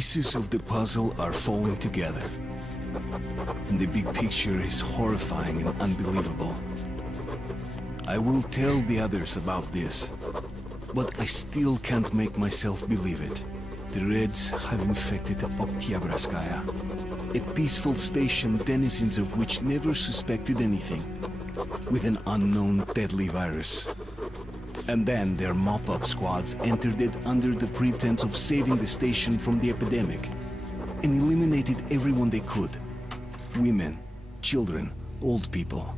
pieces of the puzzle are falling together. And the big picture is horrifying and unbelievable. I will tell the others about this, but I still can't make myself believe it. The Reds have infected Oktyabrskaya, a peaceful station denizens of which never suspected anything, with an unknown deadly virus. And then their mop-up squads entered it under the pretense of saving the station from the epidemic, and eliminated everyone they could. Women, children, old people.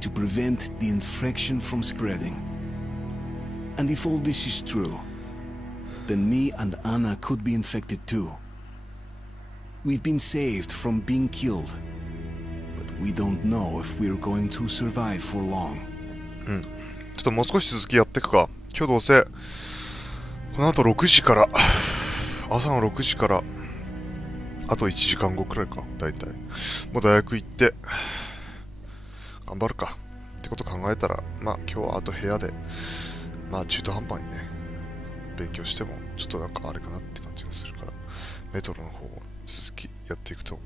To prevent the infection from spreading. And if all this is true, then me and Anna could be infected too. We've been saved from being killed, but we don't know if we're going to survive for long. ちょっともう少し続きやっていくか。今日どうせこの後6時から朝の6時からあと1時間後くらいか、だいたいもう大学行って頑張るかってこと考えたら、まあ今日はあと部屋でまあ中途半端にね勉強してもちょっとなんかあれかなって感じがするから、メトロの方を続きやっていくと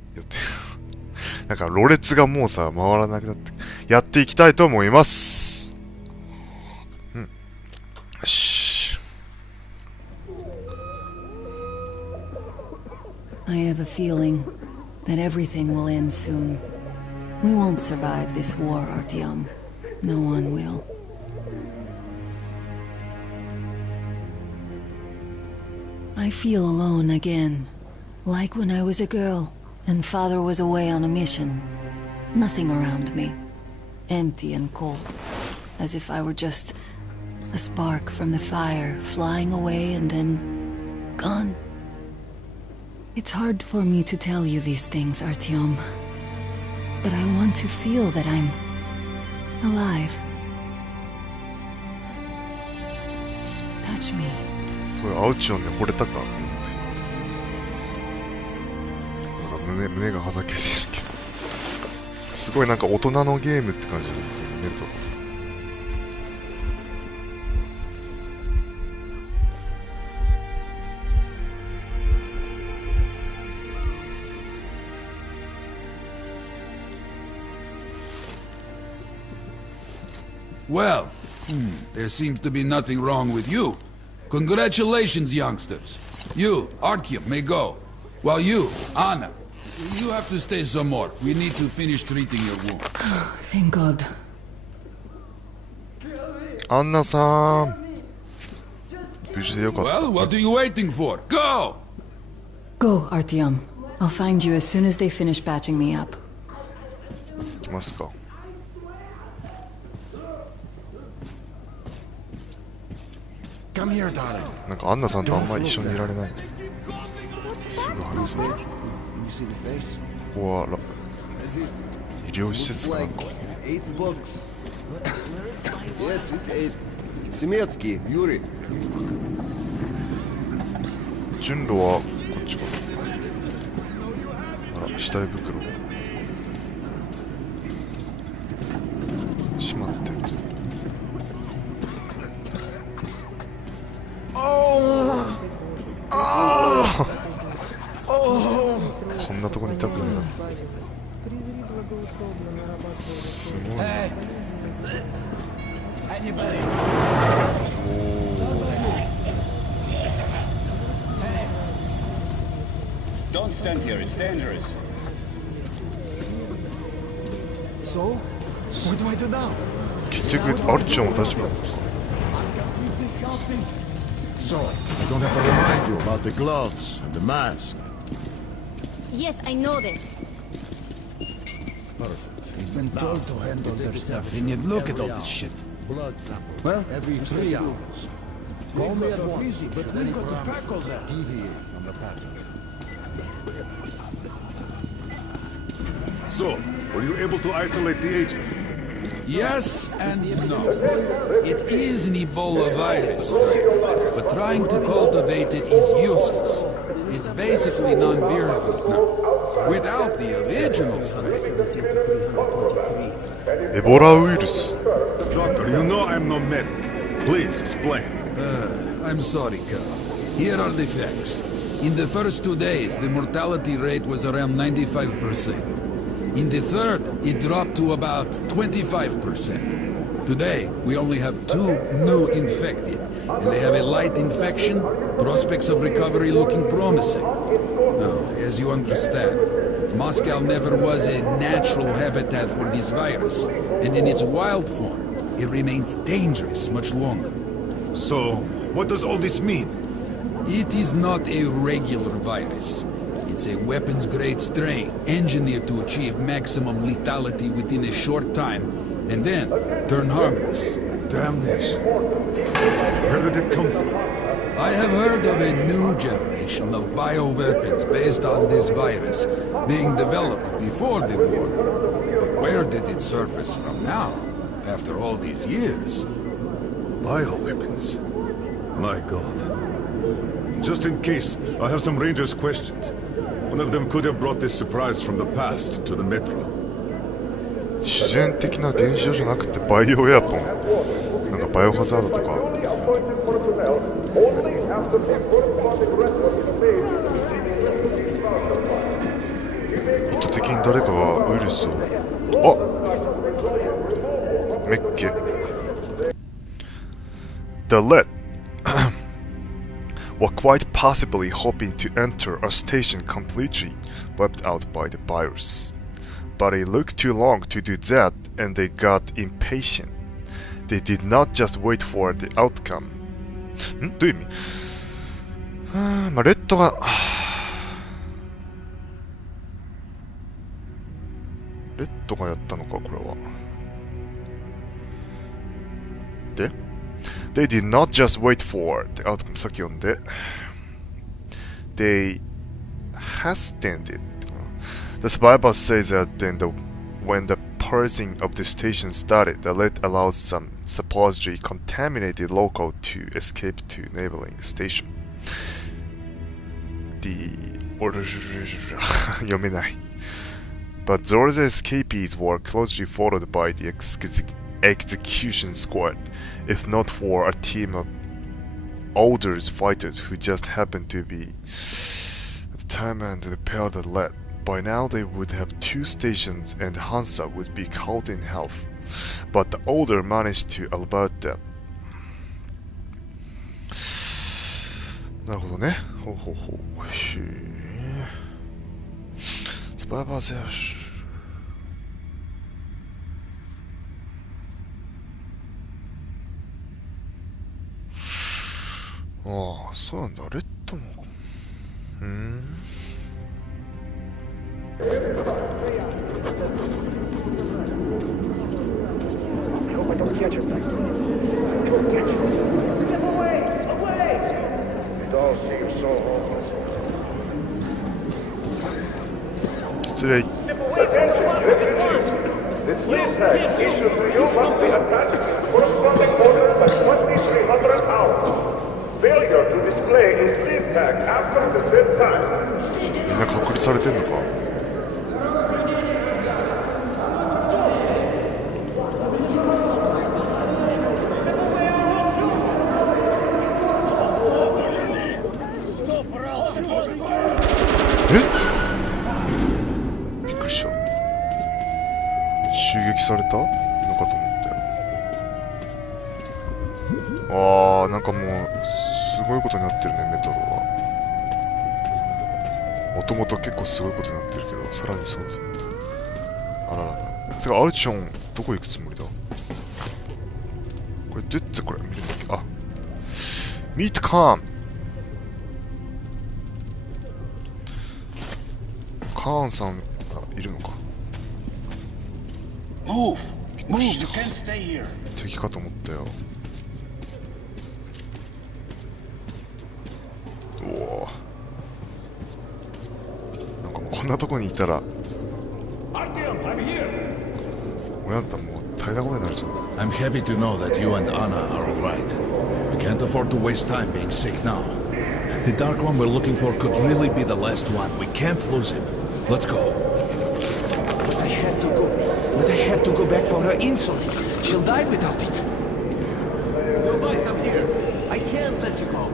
なんかろれつがもうさ回らなくなってやっていきたいと思います。よし。I have a feeling that everything will end soon. We won't survive this war, Artyom. No one will. I feel alone again, like when I was a girl and father was away on a mission. Nothing around me, empty and cold, as if I were just a spark from the fire flying away and then gone. It's hard for me to tell you these things, Artyom. But I want to feel that I'm alive. Touch me. そういうアウチオンで惚れたか。なんか胸がはだけてるけど。すごいなんか大人のゲームって感じだったよねと。Well, there seems to be nothing wrong with you. Congratulations, youngsters. You, Artyom, may go. While you, Anna, you have to stay some more. We need to finish treating your wound. Thank God. アンナさん、無事でよかった。 Well, what are you waiting for? Go! Go, Artyom. I'll find you as soon as they finish patching me up. 行きますか。Come here, darling. なんかアンナさんとあんまり一緒にいられない。すぐ話す。ここは医療施設かなんか。8 books. Yes, it's 8. Semetsky, Yuri. 順路はこっちか。あら、下絵袋。閉まってるぜ。こんなとこにいたくないな。すごいな。Don't stand here, it's dangerous. So, what do I do now? 結局アルチョンを立ちます。 So, I don't have to remind you about the gloves and the mask. Yes, I know that. Perfect. We've been told to handle their stuff, and yet look at all this shit. Blood sample. Well, every 3 hours. Call me at once. Easy, but we've got to pack all that. Deviate from the pattern. So, were you able to isolate the agent? Yes and no. It is an Ebola virus, but trying to cultivate it is useless. It's basically non-virulent now. Without the original strain. エボラウイルス。 Doctor, you know I'm no medic. Please explain. I'm sorry, Carl. Here are the facts. In the first 2 days, the mortality rate was around 95%. In the third, it dropped to about 25%. Today, we only have 2 new infected, and they have a light infection, prospects of recovery looking promising. Now, as you understand, Moscow never was a natural habitat for this virus, and in its wild form, it remains dangerous much longer. So, what does all this mean? It is not a regular virus. It's a weapons-grade strain, engineered to achieve maximum lethality within a short time, and then turn harmless. Damn this. Where did it come from? I have heard of a new generation of bioweapons based on this virus being developed before the war. But where did it surface from now, after all these years? Bioweapons. My God. Just in case, I have some Rangers' questions. One of them could have brought this surprise from the past to the metro. 自然的な現象じゃなくてバイオウェアポン、なんかバイオハザードとか。意図的に誰かがウイルスを、メッケ The Lead were quite possibly hoping to enter a station completely wiped out by the virus. But it looked too long to do that, and they got impatient. They did not just wait for the outcome. どういう意味？レッドがやったのか、これは。で They did not just wait for the outcome. さっき読んで They hastened. The survivors say that when the purging of the station started, the lead allowed some supposedly contaminated local to escape to neighboring station. The order 読めない But those escapees were closely followed by the execution squad, if not for a team of older fighters who just happened to be at the time and repaired the lead. By now they would have 2 stations and Hansa would be caught in half, but the older managed to avert them. なるほどね。ほうほうほう。へえ。スパイバーゼアシああ、そうなんだ。レッドも。失礼。みんな隔離されてんのか。びっくりした。襲撃されたのかと思ったよ。なんかもうすごいことになってるね、メトロは。もともと結構すごいことになってるけど、さらにすごいことになってる。あららら。てかアルチョンどこ行くつもりだ。これどうやってこれ見るんだっけ。ミートカーン。カーンさんがいるのか。敵かと思ったよ。おお。なんかもうこんなとこにいたら俺だったらもう大変なことになるぞ。I'm happy to know that you and Anna are all right. We can't afford to waste time being sick now. The Dark One we're looking for could really be the last one. We can't lose him. Let's go. I have to go. But I have to go back for her insulin. She'll die without it. You'll buy some here. I can't let you go.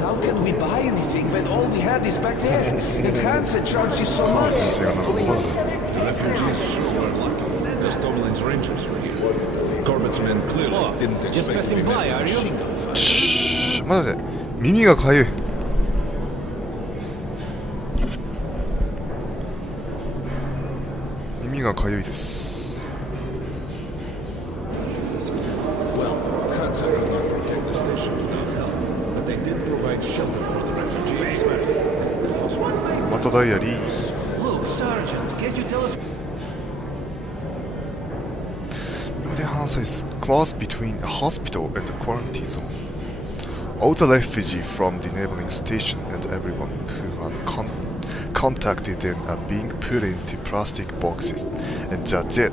How can we buy anything when all we had is back there? And Hansen charges so much. 先生がなんか困る The refugees sure were lucky. Just Tomlin's Rangers were here. Corbett's men clearly didn't Just expect to be passing met by, with are you? machine gun fire. シーまだね耳がかゆい耳がかゆいです Well, Hansen could not protect the station without help, but they did provide shelter for the refugees. またダイアリー Look, Sergeant, can't you tell us? The house is close between a hospital and the quarantine zone. All the refugees from the neighboring station and everyone who had contacted them are being put into plastic boxes, and that's it.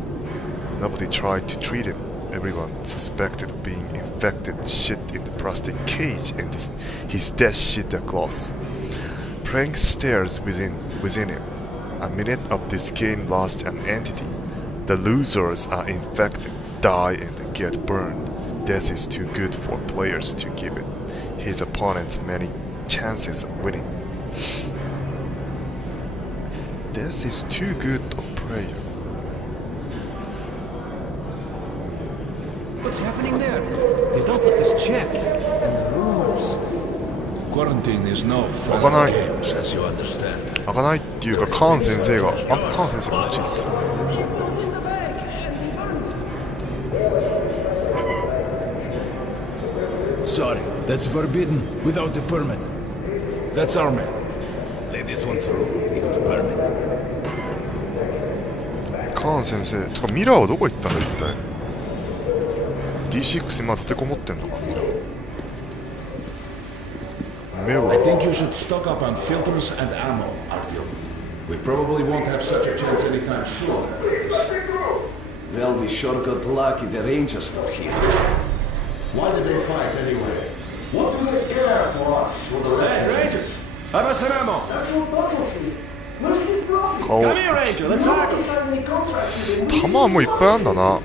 Nobody tried to treat him. Everyone suspected being infected shit in the plastic cage, and his death shit across. Prank stares within him. A minute of this game lost an entity. The losers are infected, die, and get burned. Death is too good for players to give it his opponents many chances of winning. Death is too good a player. What's happening there? They don't let us check. And the rumors. Quarantine is no fun Overnight. games, as you understand. 開かないっていうかカーン先生がカーン先生こっち行った Sorry, that's forbidden without a permit. That's our man. Let this one through. He got a permit. カーン先生てかミラーはどこ行ったんだ一体 D6 今立てこもってんのかミラーメロ I think you should stock up on filters and ammo, Artyom. We probably won't have such a chance anytime soon after this. Well, we sure got lucky the Rangers were here. Why did they fight anyway? What do they care for us? For the Rangers? Have us some ammo. That's what puzzles me. Where's the profit? 顔 Come here, Ranger. Let's Nobody argue. signed any contracts with him. 弾はもういっぱいあんだな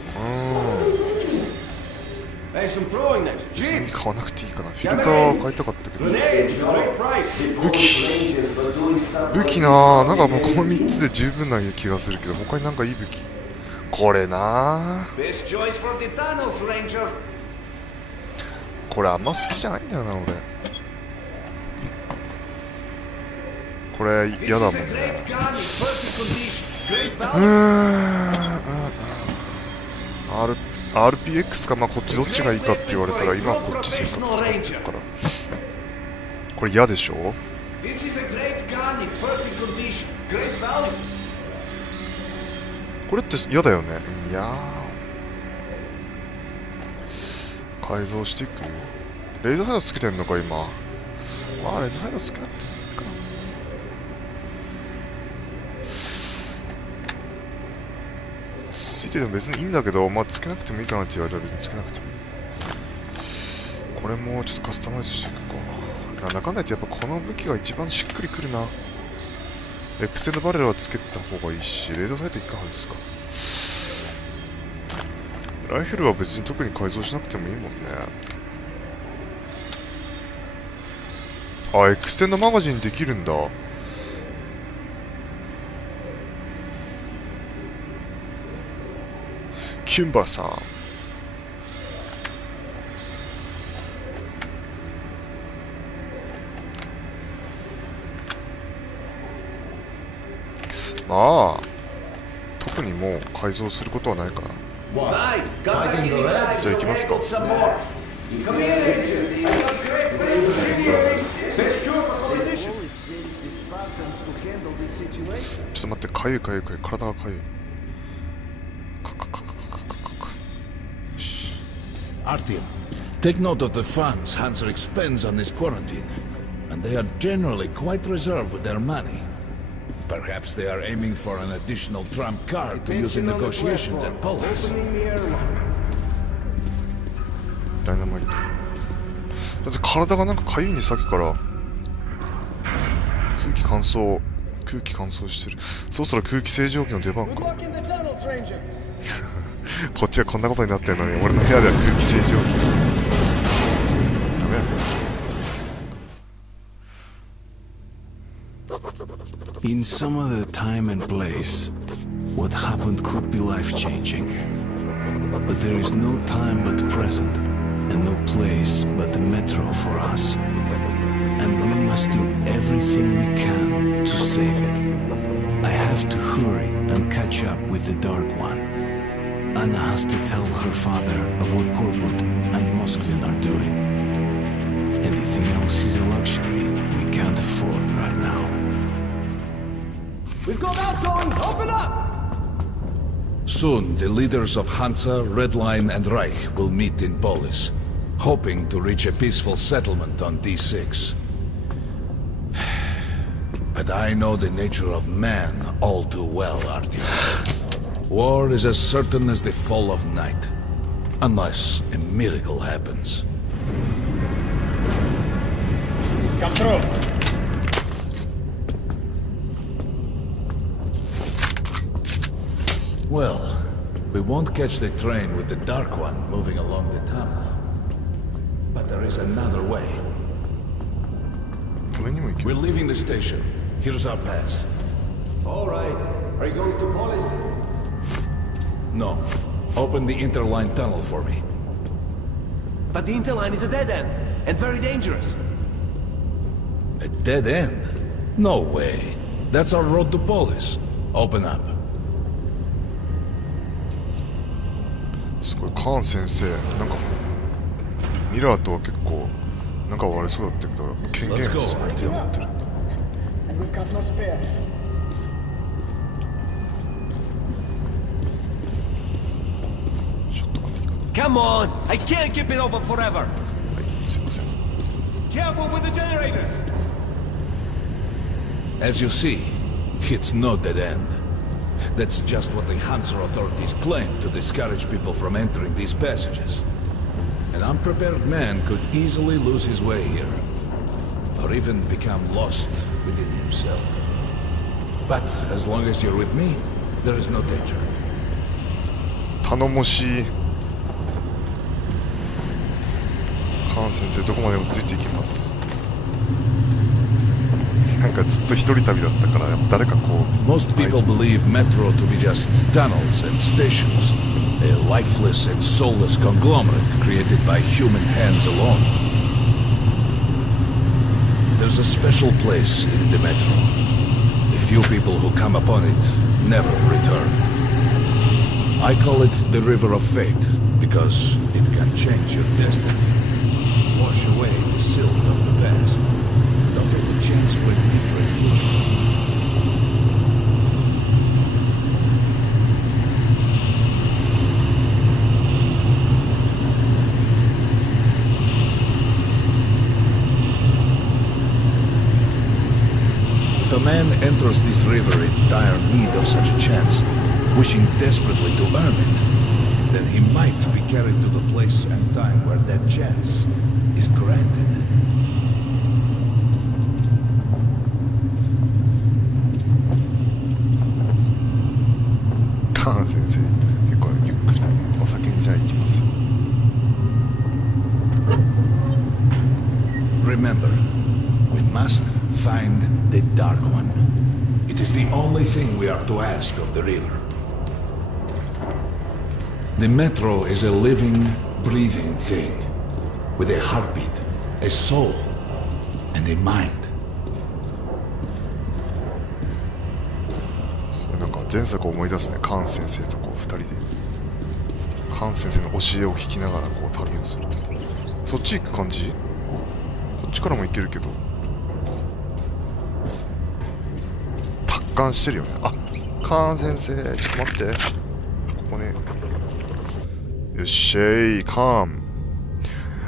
Hey, some throwing knives. 別に Gee, 買わなくていいかなフィルター買いたかったけど grenade. Great price. 武器 Rangers were doing stuff 武器なぁなんかもうこの3つで十分な気がするけど他になんかいい武器これなぁ Best choice for the tunnels, Ranger. これあんま好きじゃないんだよな俺これ嫌だもん This is a ね great gun in perfect condition. Great う value. ーんRPX かまあこっちどっちがいいかって言われたら今はこっち選択使ってるからこれ嫌でしょ This is a great gun in perfect condition. Great value. これって嫌だよねいやー改造していくレーザーサイドつけてんのか今まあレーザーサイドつけなくてもいいかなついてても別にいいんだけどまあつけなくてもいいかなって言われたら別につけなくてもいいこれもちょっとカスタマイズしていくかなんだかんだ言ってやっぱこの武器が一番しっくりくるなエクステンドバレルはつけた方がいいしレーザーサイトいかがですかライフルは別に特に改造しなくてもいいもんねあ、エクステンドマガジンできるんだキュンバさんまあ特にもう改造することはないかな Bye. Got back in the red. じゃあ行きますか Some more. Come here, Ranger. I got great place to see you. Best cure for competition. ちょっと待ってかゆいかゆいかゆい体がかゆいかかかかかかかか Artyom, take note of the funds Hanser expends on this quarantine. And they are generally quite reserved with their money. Perhaps they are aiming for an additional trump card to use in negotiations at Polis. ダイナマイトだって体がなんかかゆいにさっきから空気乾燥してるそろそろ空気清浄機の出番かこっちはこんなことになってるのに俺の部屋では空気清浄機ダメだね In some other time and place, what happened could be life-changing. But there is no time but present, and no place but the metro for us. And we must do everything we can to save it. I have to hurry and catch up with the Dark One. Anna has to tell her father of what Korbut and Moskvin are doing. Anything else is a luxury we can't afford right now. We've got outgoing! Open up! Soon, the leaders of Hansa, Red Line, and Reich will meet in Polis, hoping to reach a peaceful settlement on D6. But I know the nature of man all too well, Artyom. War is as certain as the fall of night, unless a miracle happens. Come through. Well, we won't catch the train with the Dark One moving along the tunnel. But there is another way. これにも行ける。 We're leaving the station. Here's our pass. All right. Are you going to Polis? No. Open the Interline tunnel for me. But the Interline is a dead end, and very dangerous. A dead end? No way. That's our road to Polis. Open up. すごい、カーン先生、なんかミラーとは結構仲悪そうだったけど、権限 Let's go, すごい手を持ってる。 And we've got no spares. ちょっと待っていいかな。 Come on! I can't keep it open forever! はい、すいません。 Careful with the generators! As you see, it's no dead end. That's just what the Hansa authorities claim to discourage people from entering these passages. An unprepared man could easily lose his way here, or even become lost within himself. But as long as you're with me, there is no danger. 頼もしい。カーン先生、どこまでもついていきます。なんかずっと一人旅だったから、誰かこう。 Most people believe Metro to be just tunnels and stations, a lifeless and soulless conglomerate created by human hands alone. There's a special place in the Metro. The few people who come upon it never return. I call it the River of Fate because it can change your destiny, wash away the silt of the past, and offer the chance for a different future. If a man enters this river in dire need of such a chance, wishing desperately to earn it, then he might be carried to the place and time where that chance is granted. Khan 先生、結構ゆっくりだね。お先にじゃあ行きます。 Remember, we must find the Dark One. It is the only thing we are to ask of the river. The Metro is a living, breathing thing, with a heartbeat, a soul, and a mind. それなんか前作を思い出すね。カーン先生とこう二人で。カーン先生の教えを聞きながらこう旅をする。そっち行く感じ？こっちからも行けるけど。達観してるよね。あ、カーン先生、ちょっと待って。ここね。よっしゃい、カーン。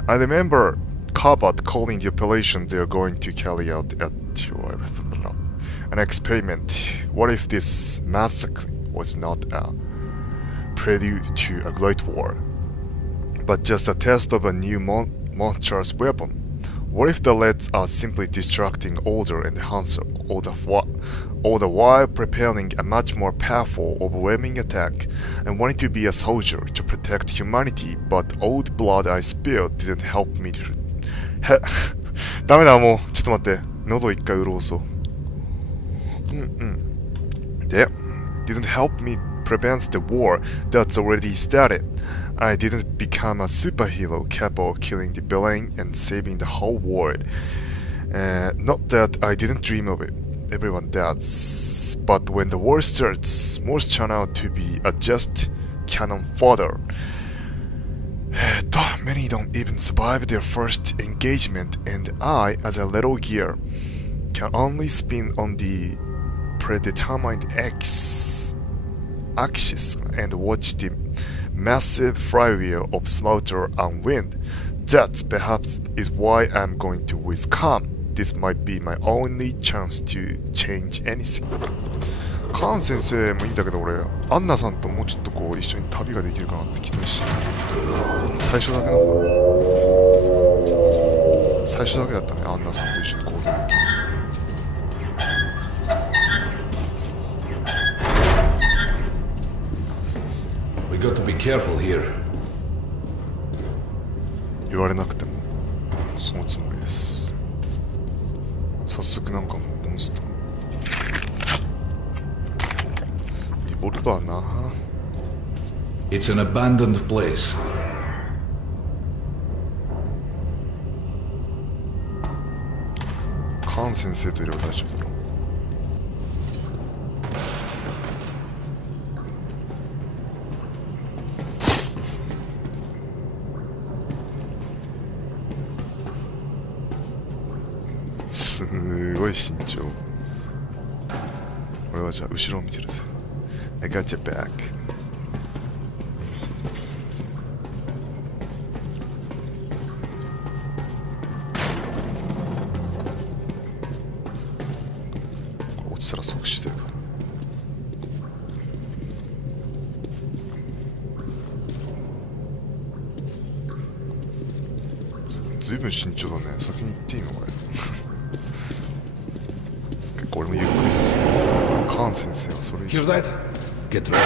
I remember Karbut calling the operation they are going to carry out at your an experiment. What if this massacre was not a prelude to a great war, but just a test of a new monstrous weapon? What if the Reds are simply distracting Order and Hansa, all the while preparing a much more powerful, overwhelming attack, and wanting to be a soldier to protect humanity, but all the blood I spilled didn't help me to... ダメだ、もう。ちょっと待って。喉一回潤そう。That didn't help me prevent the war that's already started. I didn't become a superhero capable of killing the villain and saving the whole world. Not that I didn't dream of it. Everyone does. But when the war starts, most turn out to be a just cannon fodder. Many don't even survive their first engagement, and I, as a little gear, can only spin on the predetermined axis and watch the massive flywheel of slaughter and wind. That perhaps is why I'm going to Wiscom. This might be my only chance to change anything. カーン先生もいいんだけど、俺アンナさんともうちょっとこう一緒に旅ができるかなって期待して、最初だけなのかな。最初だけだったね、アンナさんと一緒に行動できる。We got to be careful here. 言われなくてもそのつもりです。早速なんかモンスターリボルバーな。 It's an abandoned place. カーン先生といれば大丈夫だろう。すごい慎重。俺はじゃあ後ろを見てるぜ。I got your back。落ちたら即死だよ。ずいぶん慎重だね。先に行っていいのこれ。結構俺もゆっくり進む。カーン先生はそれ以上。 Hear that? Get ready.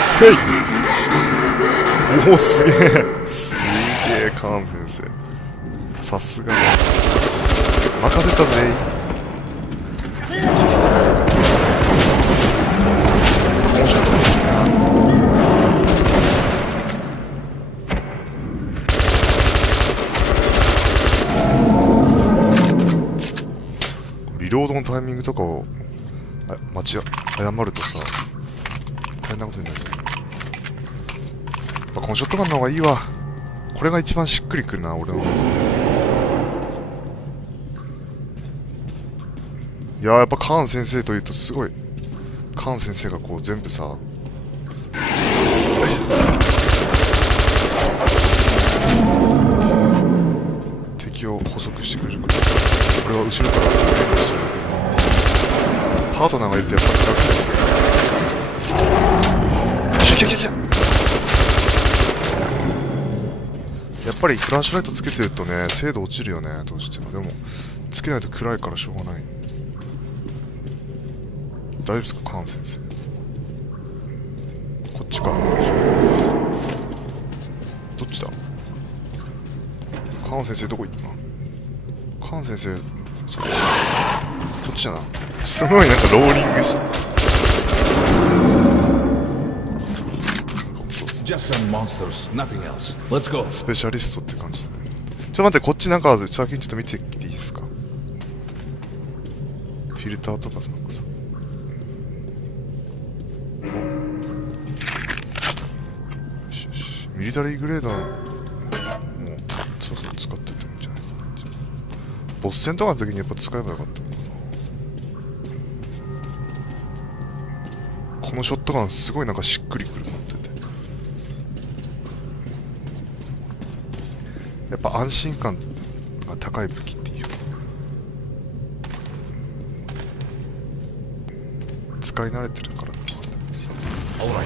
おお、すげえ。すげえ、カーン先生。さすがだ。任せたぜ。面白いな。リロードのタイミングとかを謝るとさ、大変なことになる。やっぱこのショットガンの方がいいわ。これが一番しっくりくるな、俺の。いやー、やっぱカーン先生というとすごい。カーン先生がこう全部さ、敵を捕捉してくれるから。俺は後ろから援護してるだけで。パートナーがいるとやっぱり楽だよ。キャキャキャ。やっぱりフラッシュライトつけてるとね、精度落ちるよね、どうしても。でもつけないと暗いからしょうがない。大丈夫ですか、カーン先生。こっちか。どっちだ。カーン先生どこ行ったの。カーン先生、そっち。こっちだな。すごいなんかローリングして。Just some monsters, nothing else. Let's go. スペシャリストって感じだね。ちょっと待って、こっちなんか先にちょっと見てきていいですか。フィルターとかさ、なんかさ。よしよし。ミリタリーグレードもうそうそう使っててもいいんじゃないかな。ボス戦とかの時にやっぱ使えばよかったのかな。このショットガンすごいなんかしっくりくる持ってて。やっぱ安心感が高い武器っていう。使い慣れてるから。All right.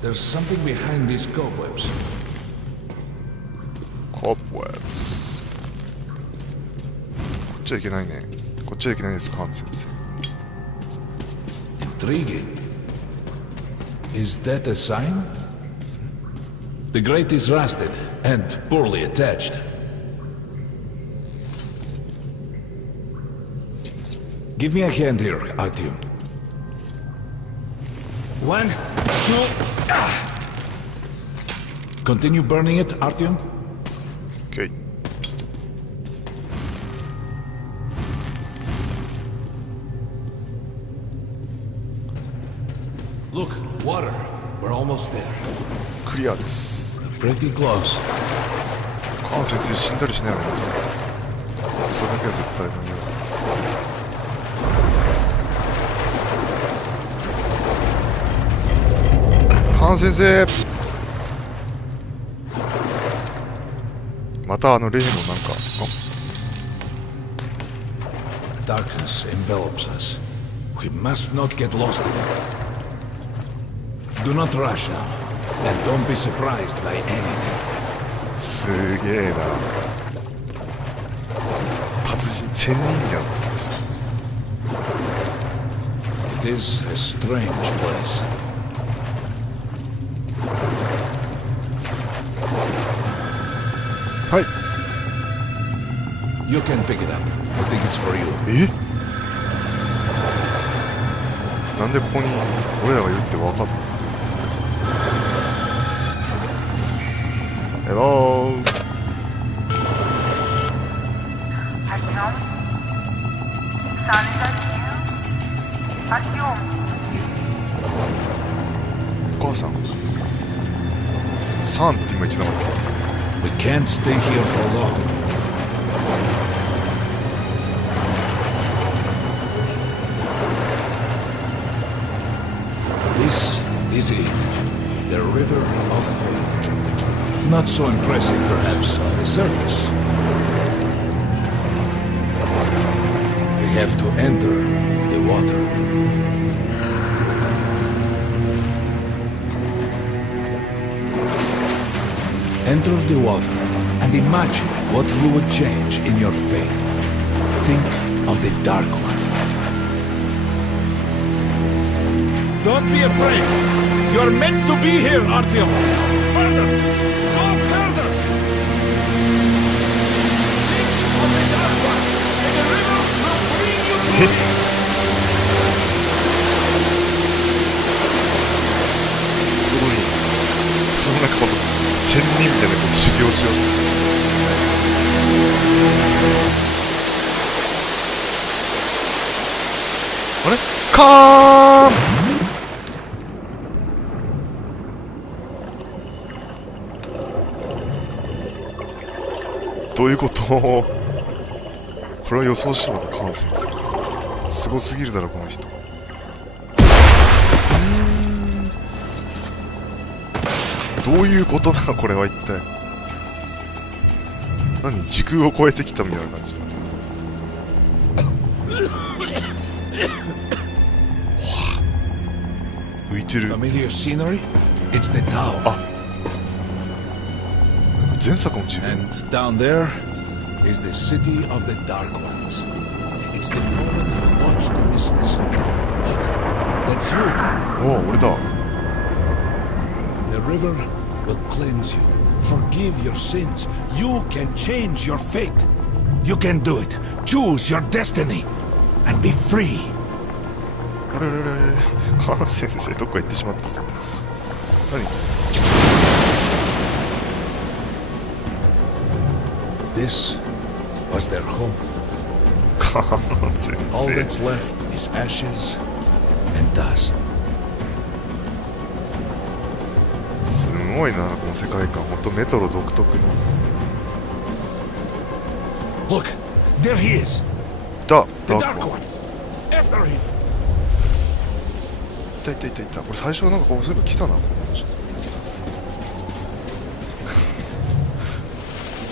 There's something behind these cobwebs. Cobwebs。こっちはいけないね。こっちはいけないです、カーン先生。Intriguing. Is that a sign? The grate is rusted and poorly attached. Give me a hand here, Artyom. 1, 2. Continue burning it, Artyom. OK。 Look, water. We're almost there. クリアです。 Pretty close. カーン先生死んだりしないよね、それだけは絶対無理だ。カーン先生、またあの例のなんか、 Darkness envelops us. We must not get lost in it. Do not rush now, and don't be surprised by anything. すげえな。達人、仙人だ。 It is a strange place. Hi. You can pick it up. I think it's for you. え？なんでここに俺らがいるって分かった？ Hello. Артём. お母さん。サンって今言ってなかった？ We can't stay here for long. This is it. The River of Fate. Not so impressive, perhaps, on the surface. We have to enter the water. Enter the water and imagine what you would change in your fate. Think of the Dark One. Don't be afraid. You're meant to be here, Artyom. Further! Go further! Think of the Dark One, and the river will bring you to me. そんなこと仙人みたいなこと修行しよう。あれ？カーン。どういうこと？これは予想してたの、カーン先生。すごすぎるだろこの人。どういうことだこれは一体。何？時空を超えてきたみたいな感じ。浮いてる。 Familiar scenery? It's the tower. あ、前作の自分。 And down there is the city of the Dark Ones. It's the moment you launch the missiles. Look, that's you. おお、俺だ。 The river will cleanse you, forgive your sins. You can change your fate. You can do it. Choose your destiny and be free. あれあれあれあれ、カーン先生どっか行ってしまったぞ。何？ This was their home. カーン先 All 生。 that's left is ashes and dust. すごいなこの世界観。ほんとメトロ独特の。 Look, there he is. だ、 The ダ Dark ークワン。 One. After him. いたいたいたいた。これ最初なんかこうそういえば来たなこの話。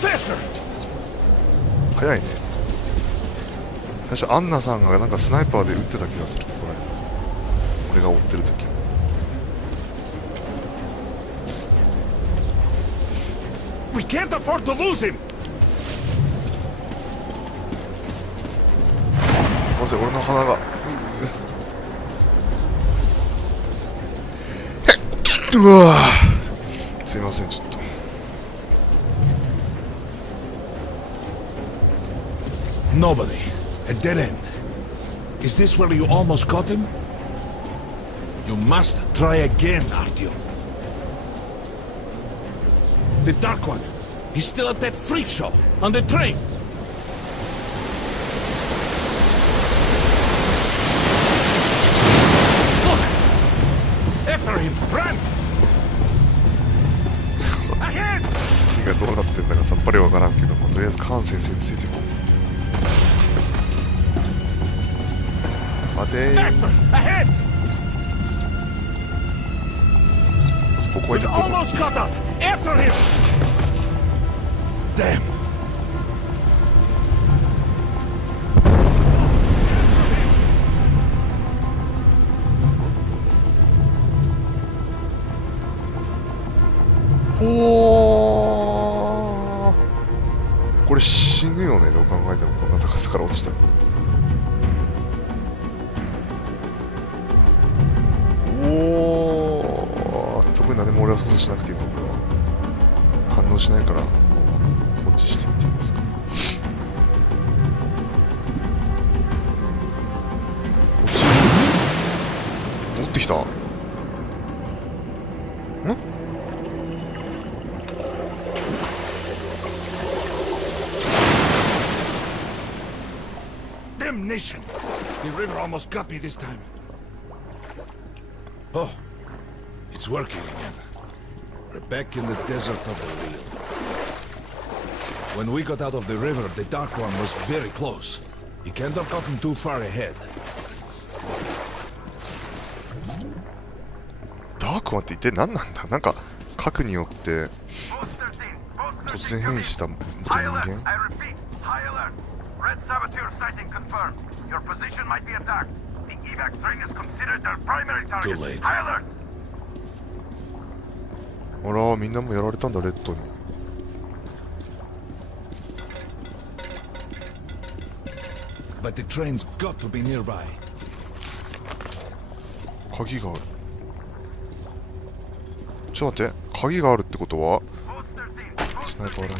Faster. 早いね。最初アンナさんがなんかスナイパーで撃ってた気がする。これ俺が追ってる時。 We can't afford to lose him. なぜ俺の鼻が。うわぁ。すいませんちょっと。 Nobody. A dead end. Is this where you almost caught him? You must try again, Artyom. The Dark One. He's still at that freak show on the train. Look! After him! Run! Ahead! 何がどうなってんだかさっぱりわからんけども、とりあえずカーン先生についても。待てー。 Faster! Ahead! ここは We've 行ってこ almost caught up! After him! Damn! ほー。これ死ぬよね、どう考えてもこんな高さから落ちたら。おー、特に何も俺は操作しなくていいの、これは。反応しないから、こっちしてみていいですか。持ってきた。んDamnation! The river almost got me this time. Oh, it's working again. We're back in the desert of the real. When we got out of the river, the Dark One was very close. He can't have gotten too far ahead. ダークワンって一体何なんだ。なんか核によって突然変異した元人間。 Red saboteur sighting confirmed. Your position might be attacked. The evac train is considered their primary target. Too late. High alert. あら、みんなもやられたんだ、レッドに。But the train's got to be nearby. 鍵がある。ちょっと待って、鍵があるってことは Post 13. スナイパーライフル。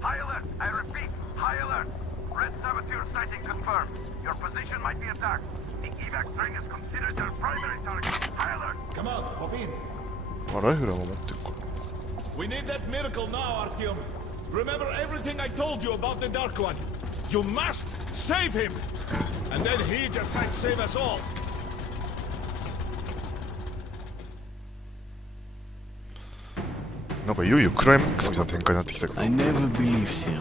High alert. I repeat. High alert. Red saboteur sighting confirmed. Your position might be attacked. The evac train is considered their primary target. High alert. Come out, hop in. あ、ライフルは守ってるから。 We need that miracle now, Artyom. Remember everything I told you about the Dark One. You must save him. And then he just might save us all. なんかいよいよクライマックスみたいな展開になってきたけど。 I never believed him,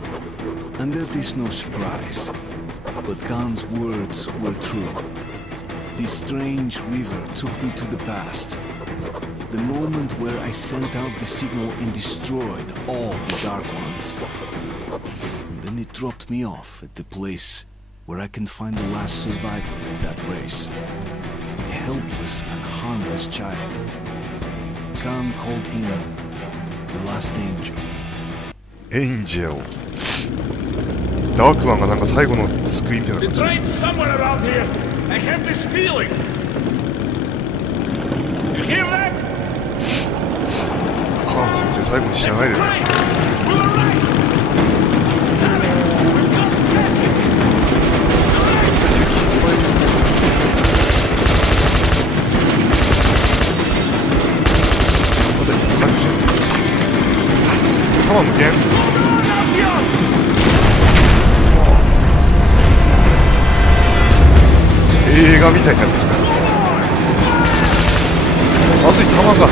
and that is no surprise. But Khan's words were true. This strange river took me to the past. The moment where I sent out the signal and destroyed all the Dark Ones. And then it dropped me off at the place where I can find the last survivor of that race. A helpless and harmless child. Khan called him the last angel. エンジェル。ダークワンがなんか最後の救いみたいな The 感じ。 train's somewhere around here. I have this feeling. You hear that? カーン先生最後に死なないでね。 Train! We're right! Got it! We've got to catch it! 弾無限。 Hold on, Artyom! 映画みたいになってきた。まずい弾が。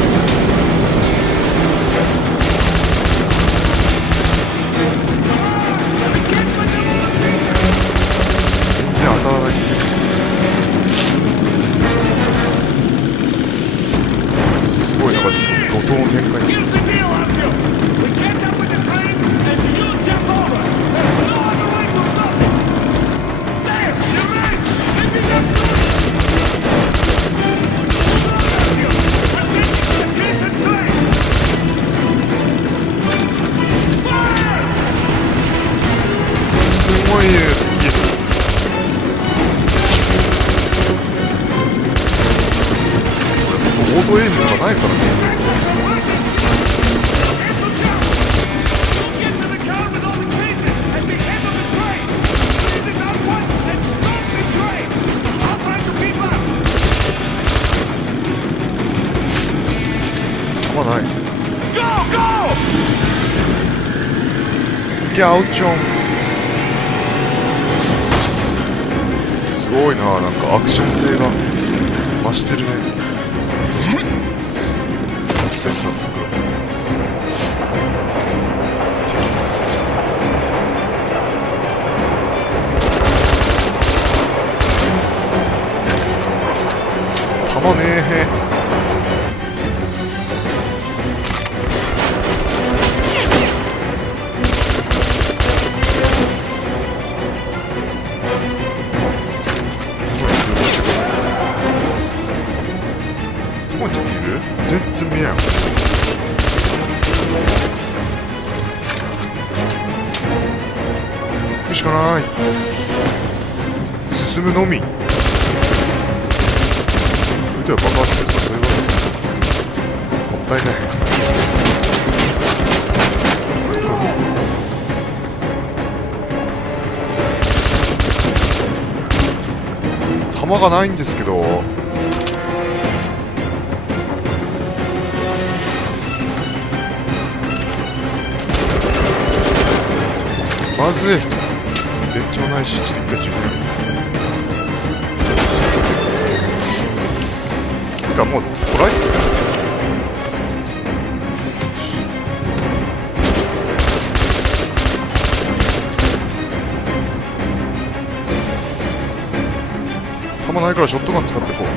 全然当たらない。すごいなんか怒涛の展開。 Here's the deal, Artyom. We catch up with the train, and you jump over. There's no other way to stop it. There, you're right. Maybe that's good. Come on, Artyom. We're taking the adjacent train. Fire! すごいオートエイムとかないからね。ない。ギャオチョン。すごいな、なんかアクション性が増してるね。センサーのところ。弾ねえ。どこにいる？全然見えん。行くしかない。進むのみ。腕は爆発するとかそういうこともったいない。弾がないんですけど。まずい。電池もないし、ちょっと一回充電。てかもうトライですからね。弾ないからショットガン使っていこう。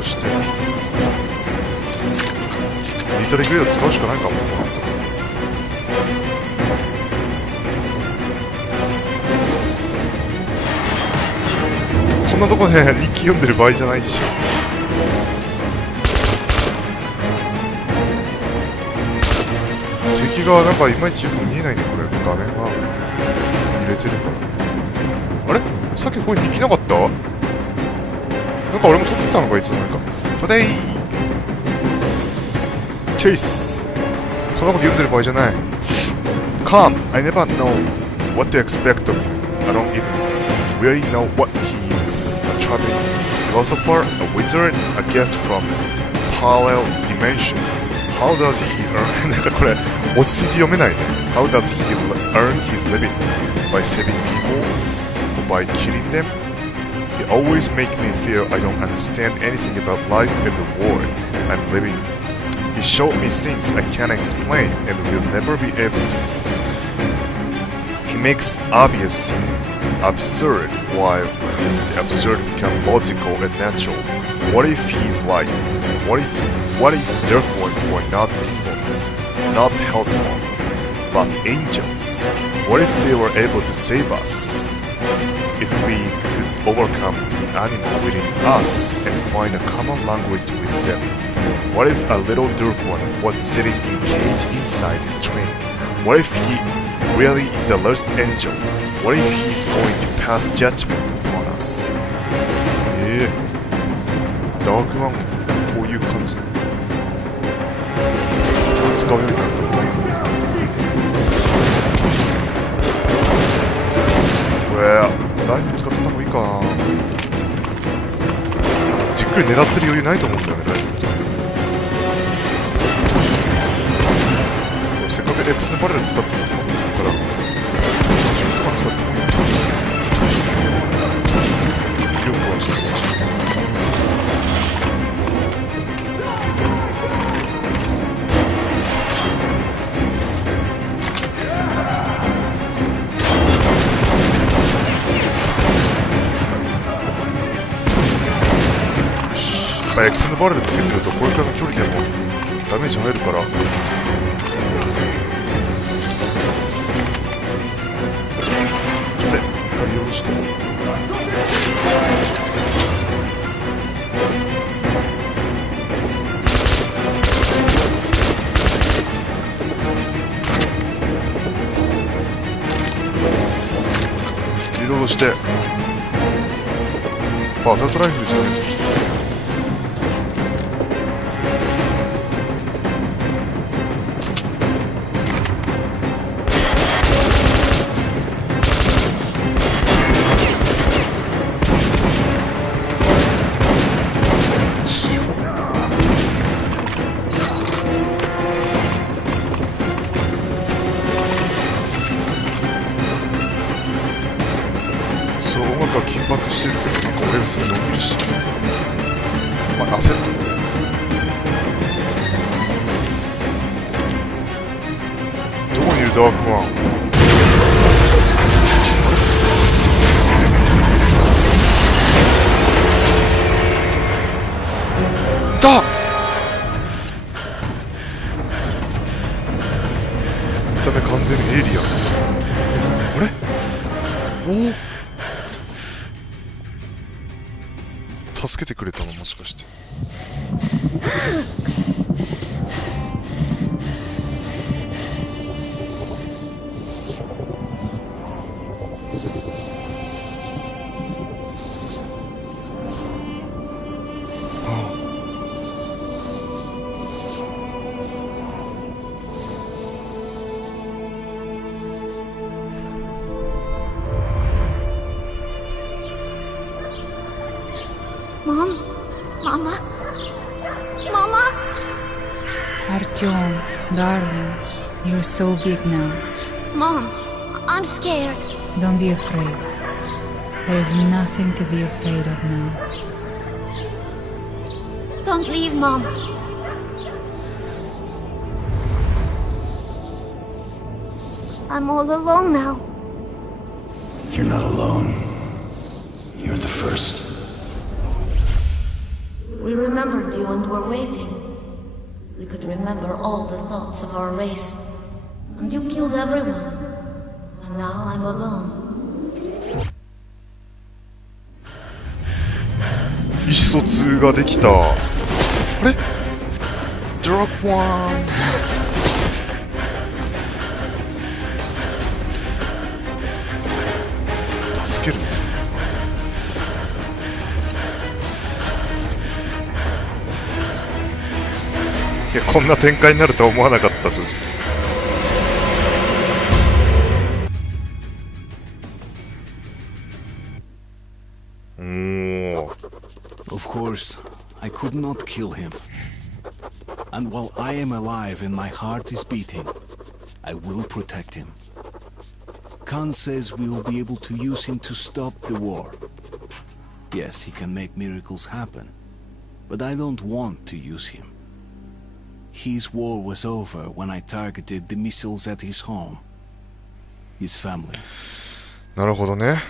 してリトリグレード使うしかないかも。こんなとこで日記読んでる場合じゃないし。敵がなんかいまいちよく見えないね、これ画面が揺れてるから。あれさっきこれ日記なかった？なんか俺も撮ってたのか、いつの間にか。トデイチェイス。こんなこと読んでる場合じゃない。Come, I never know what to expect of him. I don't even really know what he is. A traveling philosopher, a wizard, a guest from parallel dimension. How does he earn なんかこれ落ち着いて読めないね。How does he earn his living? By saving people? Or by killing them?It always makes me feel I don't understand anything about life and the world I'm living. He showed me things I can't explain and will never be able to. He makes obvious things absurd while the absurd become logical and natural. What if he's like? What if their points were not demons, not hellspawn, but angels? What if they were able to save us?If we could overcome the animal within us and find a common language with them, what if a little dark one was sitting in cage inside this train? What if he really is a lost angel? What if he's going to pass judgment upon us? ダークマンこういう感じ。使うようになった。ライフ使ってた方がいいかな。じっくり狙ってる余裕ないと思うんだよね、ライフ使って。せっかく X のバレル使ってるからショットガン使ってもいい。よくはちょっとX のバレルつけてるとこれからの距離でもダメージ入るからちょっと一回用意してリロードしてバーサルトライフルじゃないときつい。その音楽が緊迫してるけど、なんか俺がすぐのんびりしてる。お前焦ったどこにいるダークワン。だ見た目完全にエイリアン。あれおお助けてくれたのもしかして。Mom? Mama? Mama? Artyom, darling, you're so big now. Mom, I'm scared. Don't be afraid. There's nothing to be afraid of now. Don't leave, Mom. I'm all alone now. You're not alone. You're the first. We remembered you and were waiting. We could remember all the thoughts of our race. And you killed everyone. And now I'm alone. 意思疎通ができた。あれドラッグワン。助ける。いや、こんな展開になるとは思わなかった正直。Of course, I could not kill him. And while I am alive and my heart is beating, I will protect him. Khan says we will be able to use him to stop the war. Yes, he can make miracles happen, but I don't want to use him. His war was over when I targeted the missiles at his home. His family. なるほどね。